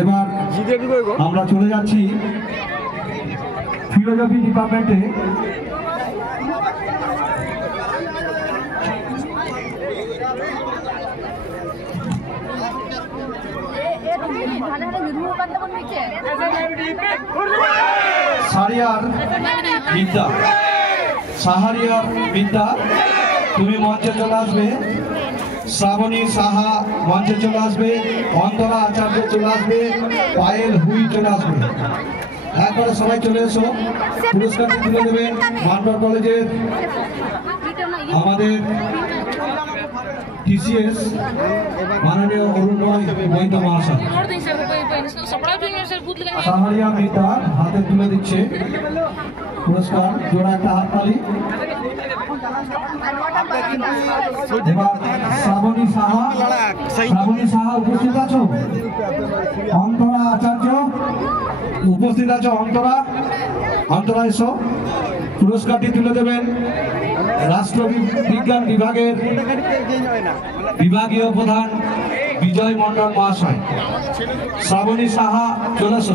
এবার আমরা চলে যাচ্ছি ফিলোসফি ডিপার্টমেন্টে। সাহারিয়ার বিদ্যা তুমি মঞ্চে চলে আসবে। শ্রাবণী সাহা মঞ্চে চলে আসবে। অন্তরা আচার্য চলে আসবে। পায়েল হুই চলে আসবে। একবারে সবাই চলে এসো। পুরস্কার তুলে দেবেন মানবার কলেজের আমাদের টিসিএস মাননীয় অরুণ রয় বৈদ্য মহাশয়। সাহারিয়া বিদ্যা হাতে তুলে দিচ্ছে পুরস্কার। জোড়া একটা হাততালি। এবার শ্রাবণী সাহা উপস্থিত আছো? অন্তরা আচার্য উপস্থিত আছো? অন্তরা এসো। পুরস্কারটি তুলে দেবেন রাষ্ট্রবিজ্ঞান বিভাগের বিভাগীয় প্রধান বিজয় মন্ডল মহাশয়। শ্রাবণী সাহা চলে এসো।